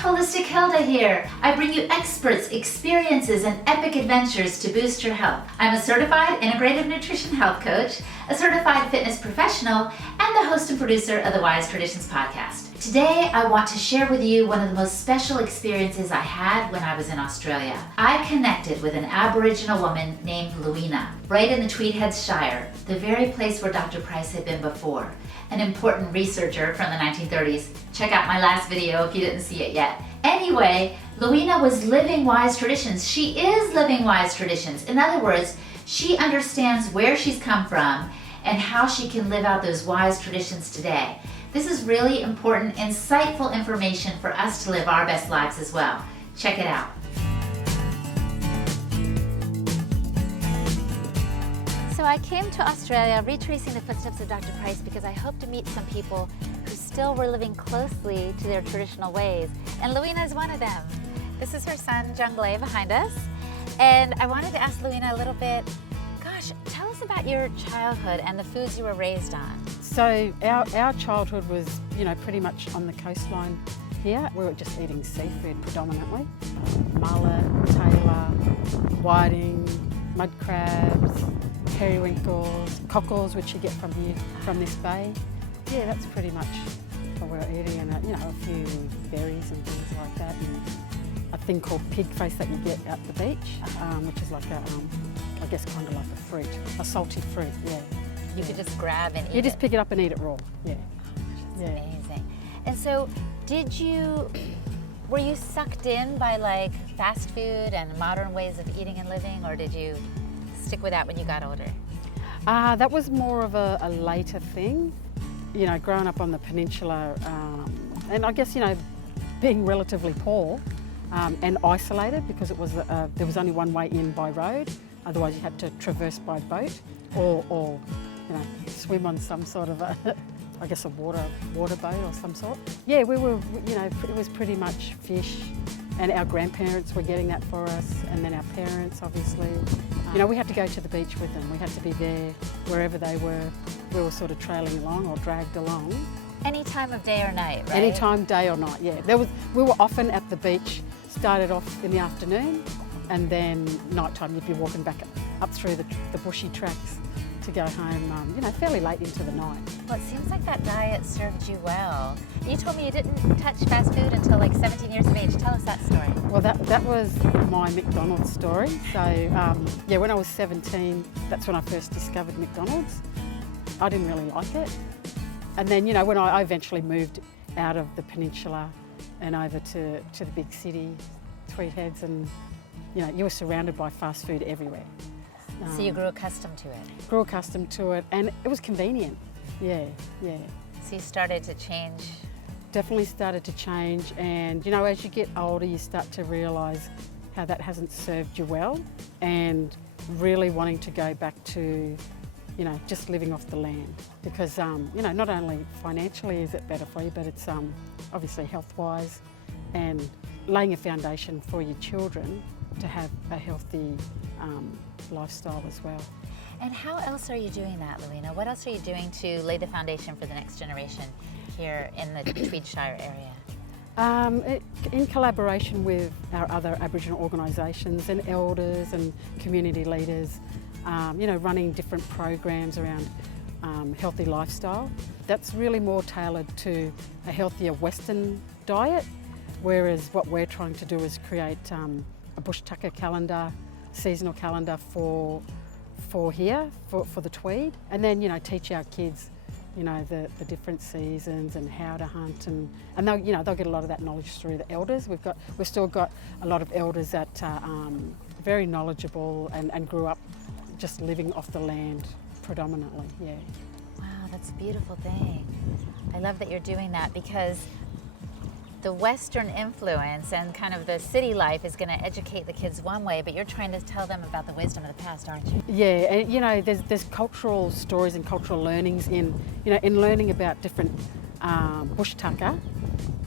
Holistic Hilda here. I bring you experts, experiences, and epic adventures to boost your health. I'm a certified integrative nutrition health coach, a certified fitness professional, and the host and producer of the Wise Traditions podcast. Today, I want to share with you one of the most special experiences I had when I was in Australia. I connected with an Aboriginal woman named Leweena, right in the Tweed Heads Shire, the very place where Dr. Price had been before, an important researcher from the 1930s. Check out my last video if you didn't see it yet. Anyway, Leweena was living Wise Traditions. She is living Wise Traditions. In other words, she understands where she's come from and how she can live out those Wise Traditions today. This is really important, insightful information for us to live our best lives as well. Check it out. So I came to Australia retracing the footsteps of Dr. Price because I hoped to meet some people who still were living closely to their traditional ways. And Leweena is one of them. This is her son, Jungle behind us. And I wanted to ask Leweena a little bit, gosh, tell us about your childhood and the foods you were raised on. So our childhood was, pretty much on the coastline here. We were just eating seafood predominantly. Mullet, tailor, whiting, mud crabs, periwinkles, cockles, which you get from here, from this bay. Yeah, that's pretty much what we were eating, and a few berries and things like that. And a thing called pig face that you get at the beach, which is like I guess kind of like a fruit, a salty fruit, yeah. You could just grab and eat it. You just pick it up and eat it raw, yeah. That's amazing. And so, were you sucked in by like fast food and modern ways of eating and living, or did you stick with that when you got older? That was more of a later thing. Growing up on the peninsula, and I guess, being relatively poor and isolated because there was only one way in by road, otherwise you had to traverse by boat or swim on some sort of a water boat or some sort. Yeah, we were, it was pretty much fish, and our grandparents were getting that for us, and then our parents, obviously. We had to go to the beach with them. We had to be there wherever they were. We were sort of trailing along or dragged along. Any time of day or night, right? Any time, day or night, yeah. We were often at the beach, started off in the afternoon, and then nighttime you'd be walking back up through the bushy tracks to go home, fairly late into the night. Well, it seems like that diet served you well. You told me you didn't touch fast food until like 17 years of age. Tell us that story. Well, that was my McDonald's story. So, when I was 17, that's when I first discovered McDonald's. I didn't really like it. And then, when I eventually moved out of the peninsula and over to the big city, Tweed Heads, and, you were surrounded by fast food everywhere. So you grew accustomed to it? Grew accustomed to it, and it was convenient. Yeah. So you started to change? Definitely started to change, and as you get older you start to realise how that hasn't served you well, and really wanting to go back to just living off the land, because not only financially is it better for you, but it's obviously health-wise, and laying a foundation for your children to have a healthy lifestyle as well. And how else are you doing that, Leweena? What else are you doing to lay the foundation for the next generation here in the Tweed Shire area? In collaboration with our other Aboriginal organisations and elders and community leaders, running different programs around healthy lifestyle. That's really more tailored to a healthier Western diet, whereas what we're trying to do is create a bush tucker calendar, seasonal calendar for here, for the Tweed, and then teach our kids the different seasons and how to hunt, and they'll get a lot of that knowledge through the elders. We've still got a lot of elders that are very knowledgeable and grew up just living off the land predominantly. Yeah. Wow, that's a beautiful thing. I love that you're doing that, because the Western influence and kind of the city life is going to educate the kids one way, but you're trying to tell them about the wisdom of the past, aren't you? Yeah, and there's cultural stories and cultural learnings in learning about different bush tucker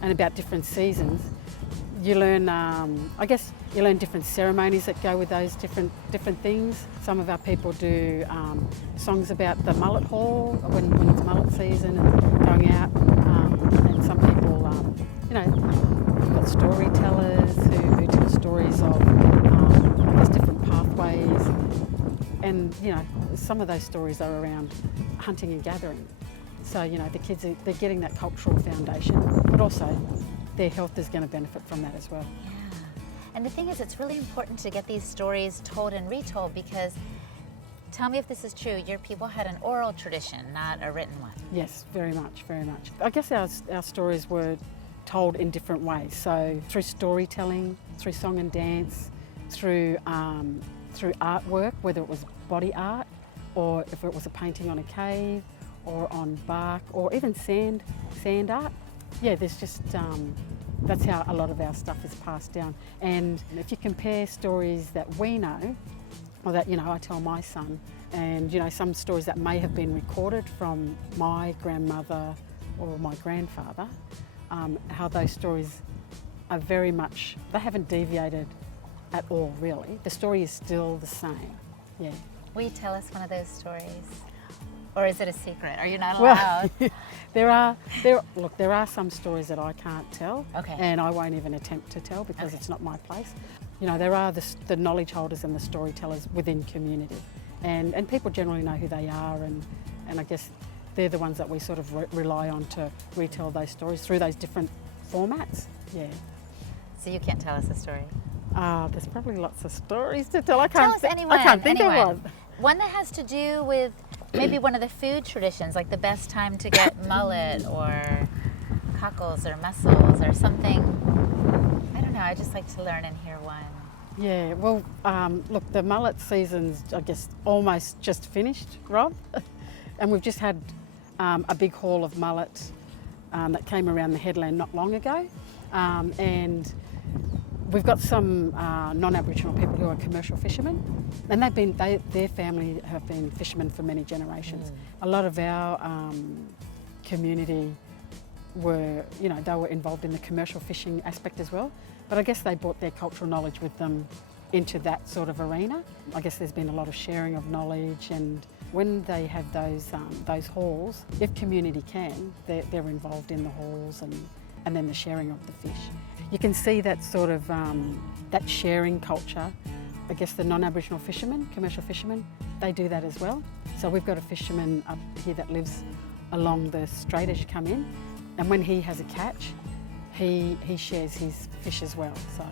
and about different seasons. You learn, you learn different ceremonies that go with those different things. Some of our people do songs about the mullet haul when it's mullet season and going out, and some people, we've got child storytellers who tell stories of I guess different pathways, and some of those stories are around hunting and gathering. So the kids they're getting that cultural foundation, but also their health is going to benefit from that as well. Yeah. And the thing is, it's really important to get these stories told and retold, because tell me if this is true, your people had an oral tradition, not a written one. Yes, very much, very much. I guess our stories were told in different ways. So through storytelling, through song and dance, through artwork, whether it was body art or if it was a painting on a cave or on bark or even sand art. Yeah, there's just, that's how a lot of our stuff is passed down. And if you compare stories that we know, or that I tell my son, and some stories that may have been recorded from my grandmother or my grandfather, how those stories are very much, they haven't deviated at all really. The story is still the same, yeah. Will you tell us one of those stories? Or is it a secret? Are you not allowed? Well, there are some stories that I can't tell, okay, and I won't even attempt to tell because okay, it's not my place. There are the knowledge holders and the storytellers within community, and people generally know who they are, and I guess they're the ones that we sort of rely on to retell those stories through those different formats. Yeah. So you can't tell us a story? There's probably lots of stories to tell. Tell us anyone. I can't think of one. One that has to do with maybe one of the food traditions, like the best time to get mullet or cockles or mussels or something. I don't know, I just like to learn and hear one. Yeah, well, look, the mullet season's, I guess, almost just finished, Rob. And we've just had a big haul of mullet that came around the headland not long ago. And we've got some non-Aboriginal people who are commercial fishermen, and their family have been fishermen for many generations. A lot of our community were, they were involved in the commercial fishing aspect as well, but I guess they brought their cultural knowledge with them into that sort of arena. I guess there's been a lot of sharing of knowledge, and when they have those hauls, if community can, they're involved in the hauls and then the sharing of the fish. You can see that sort of that sharing culture. I guess the non-Aboriginal fishermen, commercial fishermen, they do that as well. So we've got a fisherman up here that lives along the strait as you come in, and when he has a catch, he shares his fish as well. So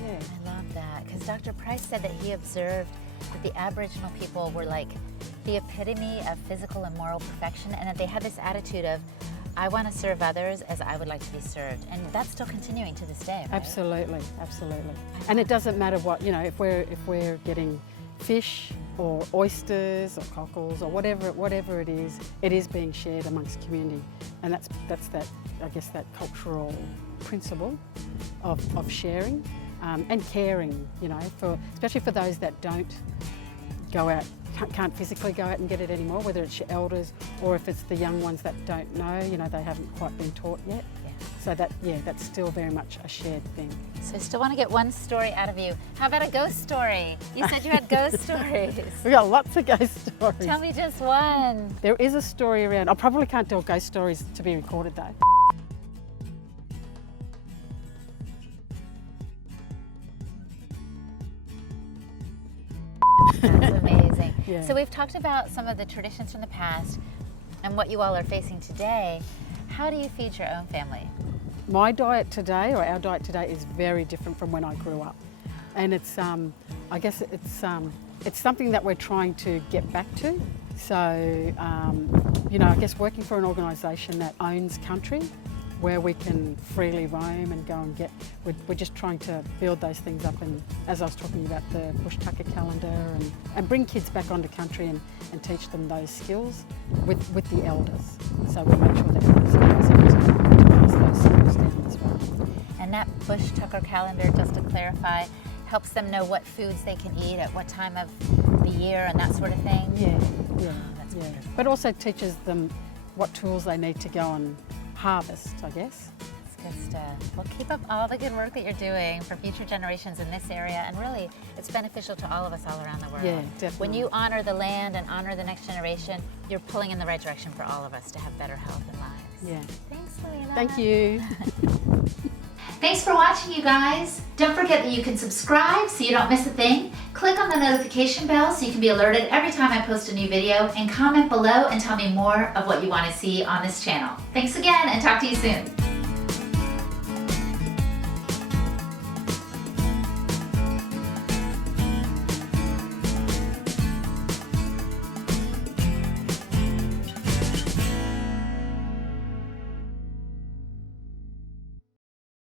yeah. I love that, because Dr. Price said that he observed that the Aboriginal people were like the epitome of physical and moral perfection, and that they had this attitude of, I want to serve others as I would like to be served, and that's still continuing to this day, right? Absolutely, absolutely. And it doesn't matter what, if we're getting fish or oysters or cockles or whatever it is being shared amongst community, and that's that, I guess, that cultural principle of sharing and caring, especially for those that don't go out, can't physically go out and get it anymore, whether it's your elders or if it's the young ones that don't know, they haven't quite been taught yet. Yeah. So that's still very much a shared thing. So I still want to get one story out of you. How about a ghost story? You said you had ghost stories. We got lots of ghost stories. Tell me just one. There is a story around, I probably can't tell ghost stories to be recorded though. That's amazing. Yeah. So we've talked about some of the traditions from the past and what you all are facing today. How do you feed your own family? My diet today, or our diet today, is very different from when I grew up. And it's, I guess it's something that we're trying to get back to. So, I guess working for an organisation that owns country, where we can freely roam and go and get, we're just trying to build those things up, and as I was talking about the bush tucker calendar, and bring kids back onto country and teach them those skills with the elders. So we make sure that elders are able to pass those skills down as well. And that bush tucker calendar, just to clarify, helps them know what foods they can eat at what time of the year and that sort of thing? Yeah. That's wonderful. But also teaches them what tools they need to go and harvest, I guess. That's good stuff. Well, keep up all the good work that you're doing for future generations in this area, and really, it's beneficial to all of us all around the world. Yeah, definitely. When you honor the land and honor the next generation, you're pulling in the right direction for all of us to have better health and lives. Yeah. Thanks, Leweena. Thank you. Thanks for watching, you guys. Don't forget that you can subscribe so you don't miss a thing. Click on the notification bell so you can be alerted every time I post a new video, and comment below and tell me more of what you want to see on this channel. Thanks again, and talk to you soon.